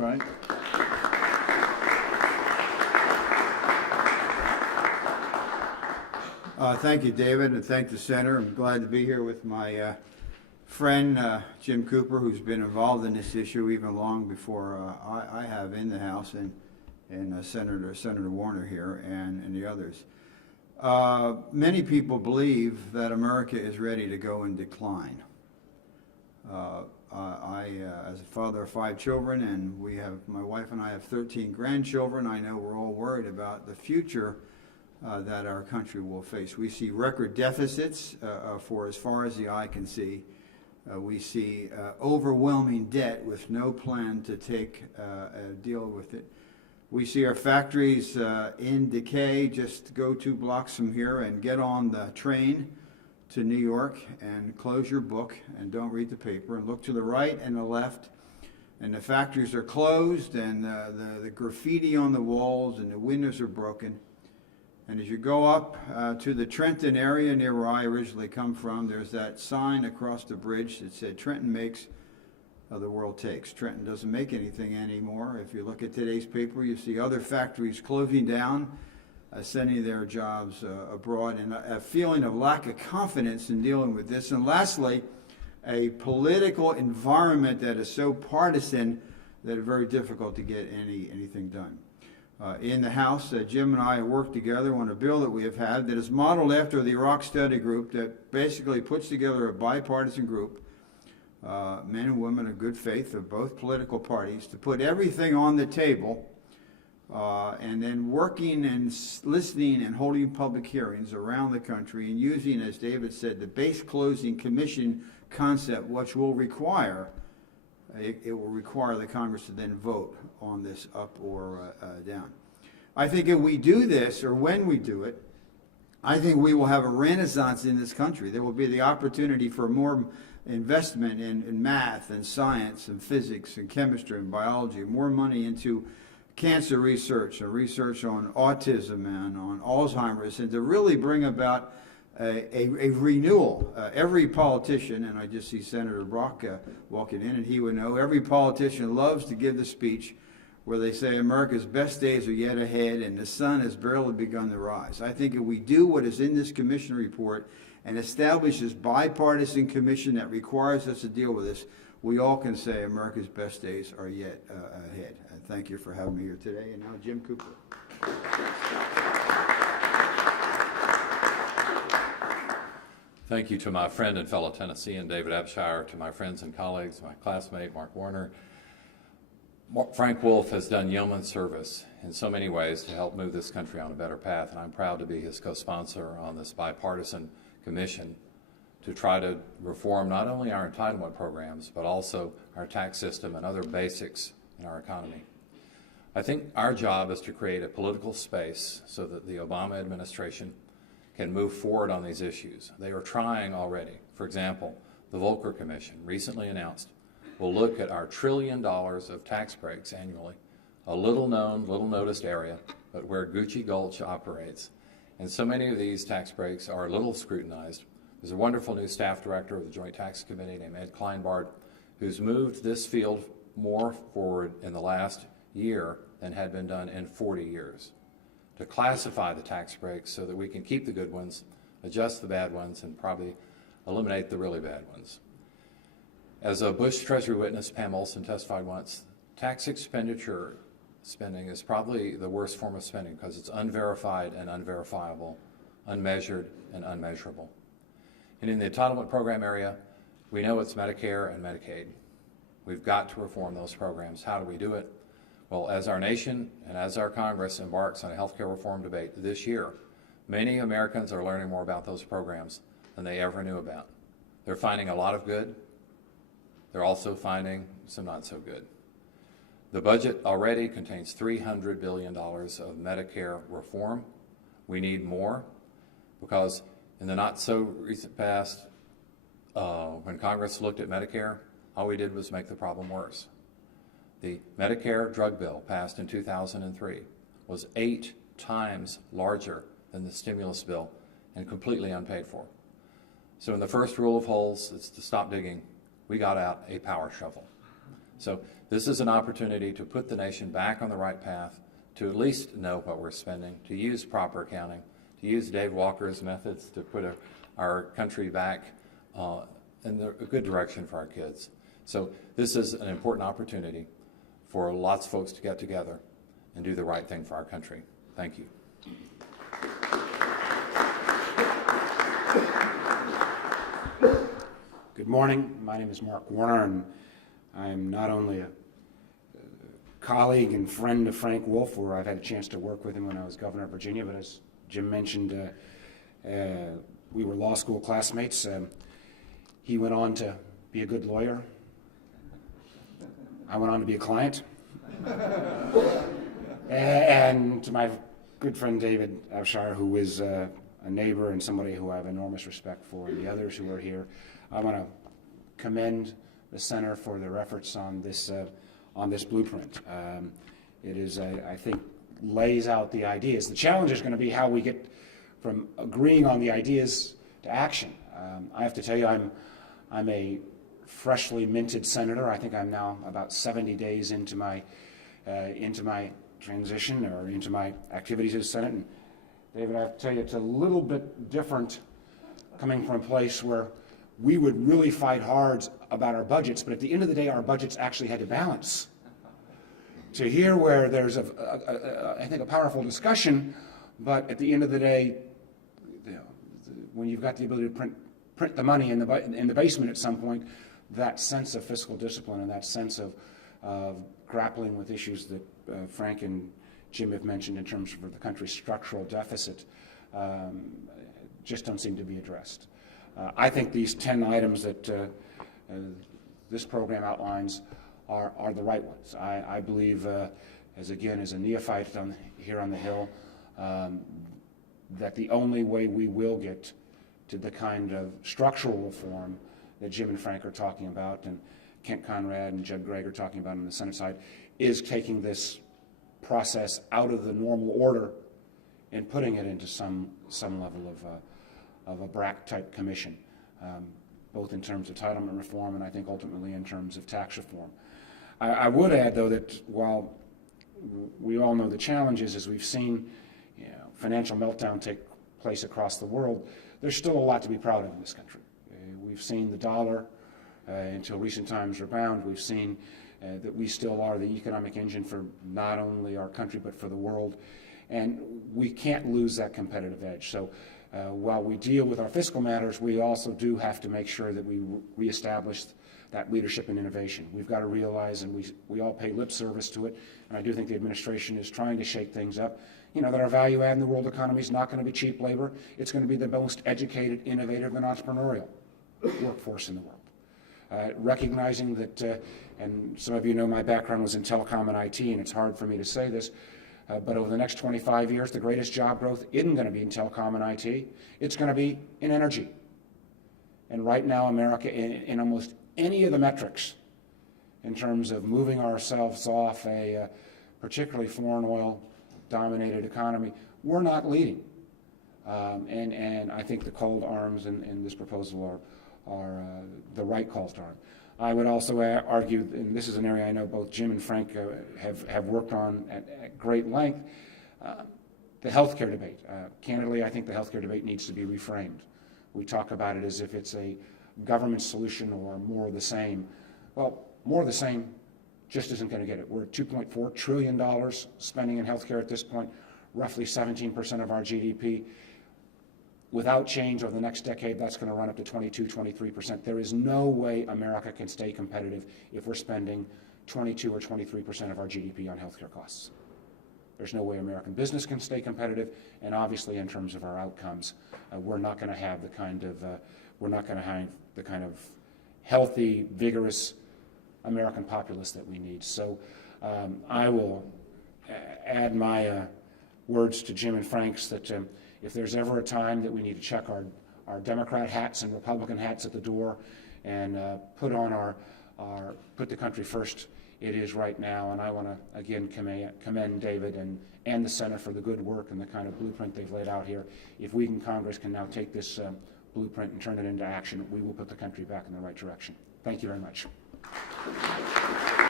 Brian? Thank you, David, and thank the Center. I'm glad to be here with my friend Jim Cooper, who's been involved in this issue even long before I have in the House, and Senator Warner here and the others. Many people believe that America is ready to go in decline. As a father of 5 children, and my wife and I have 13 grandchildren, I know we're all worried about the future that our country will face. We see record deficits for as far as the eye can see. We see overwhelming debt with no plan to deal with it. We see our factories in decay. Just go 2 blocks from here and get on the train to New York and close your book and don't read the paper and look to the right and the left, and the factories are closed and the graffiti on the walls and the windows are broken. And as you go up to the Trenton area near where I originally come from, there's that sign across the bridge that said, "Trenton makes, the world takes." Trenton doesn't make anything anymore. If you look at today's paper, you see other factories closing down, sending their jobs abroad, and a feeling of lack of confidence in dealing with this. And lastly, a political environment that is so partisan that it's very difficult to get anything done. In the House, Jim and I worked together on a bill that we have had that is modeled after the Iraq Study Group, that basically puts together a bipartisan group, men and women of good faith of both political parties, to put everything on the table, and then working and listening and holding public hearings around the country and using, as David said, the base closing commission concept, which will require it will require the Congress to then vote on this up or down. I think if we do this, or when we do it, I think we will have a renaissance in this country. There will be the opportunity for more investment in math and science and physics and chemistry and biology, more money into cancer research and research on autism and on Alzheimer's, and to really bring about a renewal. Every politician, and I just see Senator Brock walking in, and he would know, every politician loves to give the speech where they say America's best days are yet ahead and the sun has barely begun to rise. I think if we do what is in this commission report and establish this bipartisan commission that requires us to deal with this, we all can say America's best days are yet ahead. And thank you for having me here today. And now Jim Cooper. Thank you to my friend and fellow Tennessean, David Abshire, to my friends and colleagues, my classmate, Mark Warner. Frank Wolf has done yeoman service in so many ways to help move this country on a better path, and I'm proud to be his co-sponsor on this bipartisan commission to try to reform not only our entitlement programs, but also our tax system and other basics in our economy. I think our job is to create a political space so that the Obama administration can move forward on these issues. They are trying already. For example, the Volcker Commission recently announced will look at our $1 trillion of tax breaks annually, a little known, little noticed area, but where Gucci Gulch operates. And so many of these tax breaks are little scrutinized. There's a wonderful new staff director of the Joint Tax Committee named Ed Kleinbart, who's moved this field more forward in the last year than had been done in 40 years. To classify the tax breaks so that we can keep the good ones, adjust the bad ones, and probably eliminate the really bad ones. As a Bush Treasury witness, Pam Olson, testified once, tax expenditure spending is probably the worst form of spending because it's unverified and unverifiable, unmeasured and unmeasurable. And in the entitlement program area, we know it's Medicare and Medicaid. We've got to reform those programs. How do we do it? Well, as our nation and as our Congress embarks on a health care reform debate this year, many Americans are learning more about those programs than they ever knew about. They're finding a lot of good. They're also finding some not so good. The budget already contains $300 billion of Medicare reform. We need more because in the not so recent past, when Congress looked at Medicare, all we did was make the problem worse. The Medicare drug bill passed in 2003 was 8 times larger than the stimulus bill and completely unpaid for. So in the first rule of holes, it's to stop digging, we got out a power shovel. So this is an opportunity to put the nation back on the right path, to at least know what we're spending, to use proper accounting, to use Dave Walker's methods to put our country back in a good direction for our kids. So this is an important opportunity for lots of folks to get together and do the right thing for our country. Thank you. Good morning. My name is Mark Warner, and I'm not only a colleague and friend of Frank Wolf, where I've had a chance to work with him when I was governor of Virginia, but as Jim mentioned, we were law school classmates. He went on to be a good lawyer. I went on to be a client. And to my good friend David Abshire, who is a neighbor and somebody who I have enormous respect for, and the others who are here, I want to commend the Center for their efforts on this blueprint. It is, I think, lays out the ideas. The challenge is going to be how we get from agreeing on the ideas to action. I have to tell you, I'm a freshly minted senator. I think I'm now about 70 days into my transition or into my activities as Senate. And David, I have to tell you, it's a little bit different coming from a place where we would really fight hard about our budgets, but at the end of the day, our budgets actually had to balance. To hear where there's, I think, a powerful discussion, but at the end of the day, when you've got the ability to print the money in the basement at some point, that sense of fiscal discipline and that sense of grappling with issues that Frank and Jim have mentioned in terms of the country's structural deficit just don't seem to be addressed. I think these 10 items that this program outlines are the right ones. I believe, as a neophyte here on the Hill, that the only way we will get to the kind of structural reform that Jim and Frank are talking about, and Kent Conrad and Judd Gregg are talking about on the Senate side, is taking this process out of the normal order and putting it into some level of a BRAC-type commission, both in terms of entitlement reform and I think ultimately in terms of tax reform. I would add, though, that while we all know the challenges, as we've seen financial meltdown take place across the world, there's still a lot to be proud of in this country. We've seen the dollar, until recent times, rebound. We've seen that we still are the economic engine for not only our country but for the world, and we can't lose that competitive edge. So while we deal with our fiscal matters, we also do have to make sure that we reestablish that leadership and innovation. We've got to realize, and we all pay lip service to it, and I do think the administration is trying to shake things up, that our value add in the world economy is not going to be cheap labor. It's going to be the most educated, innovative, and entrepreneurial workforce in the world. Recognizing that, and some of you know my background was in telecom and IT, and it's hard for me to say this, but over the next 25 years, the greatest job growth isn't going to be in telecom and IT. It's going to be in energy. And right now, America, in almost any of the metrics, in terms of moving ourselves off a particularly foreign oil-dominated economy, we're not leading. And I think the call to arms in this proposal are the right calls to arms. I would also argue, and this is an area I know both Jim and Frank have worked on at great length, the healthcare debate. Candidly, I think the healthcare debate needs to be reframed. We talk about it as if it's a government solution or more of the same. Well, more of the same just isn't going to get it. We're at $2.4 trillion spending in healthcare at this point, roughly 17% of our GDP. Without change over the next decade, that's going to run up to 22, 23%. There is no way America can stay competitive if we're spending 22 or 23% of our GDP on healthcare costs. There's no way American business can stay competitive, and obviously in terms of our outcomes, we're not going to have the kind of healthy, vigorous American populace that we need. So I will add my words to Jim and Frank's that if there's ever a time that we need to check our Democrat hats and Republican hats at the door and put the country first, it is right now. And I want to again commend David and the Center for the good work and the kind of blueprint they've laid out here. If we in Congress can now take this blueprint and turn it into action, we will put the country back in the right direction. Thank you very much.